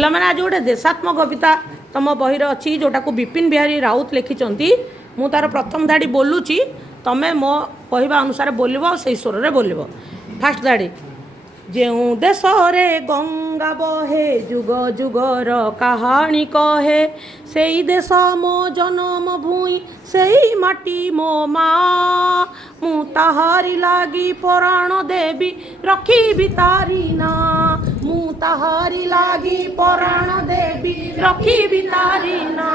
पिलामाने आज गोटे देशात्मक कविता तुम बहिर अच्छी जोटा को विपिन बिहारी राउत लिखिंट मु तार प्रथम धाड़ी बोलूची तमें मो कहवा अनुसार बोल से स्वर में बोल फास्ट धाड़ी जो देश रे गंगा बहे जुग जुगर कहानी कहे से देश मो जन्म भूई से माटी मो माँ मु ताहारी लागी पराण देवी रखी तारी ना मु ताहारी लागी पराण देवी रखी तारी ना।